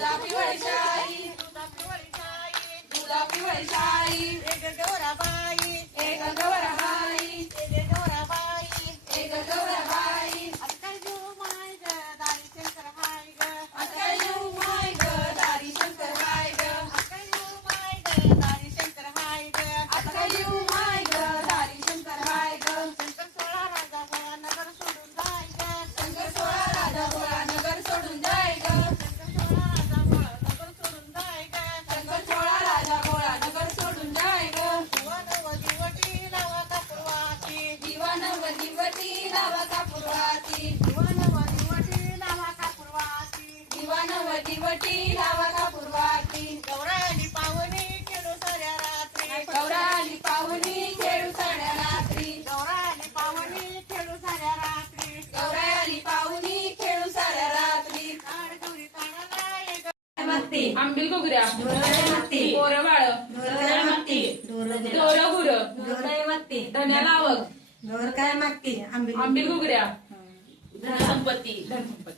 Happy birthday! पावटी लावा पूर्वाटी गौराली पावनी खेळू साऱ्या रात्री. गौराली पावनी खेळू साऱ्या रात्री. गौराली पावनी खेळू साऱ्या रात्री. गौराली पावनी खेळू साऱ्या रात्री. काळ गौरी काढाला मत्ती आंबील घुगऱ्या. मत्ती कोरवाळ मत्ती दोर गुर मत्ती धन्या लावक. काय मागते? आंबील घुगऱ्या. धनसंपत्ती. धनसंपत्ती.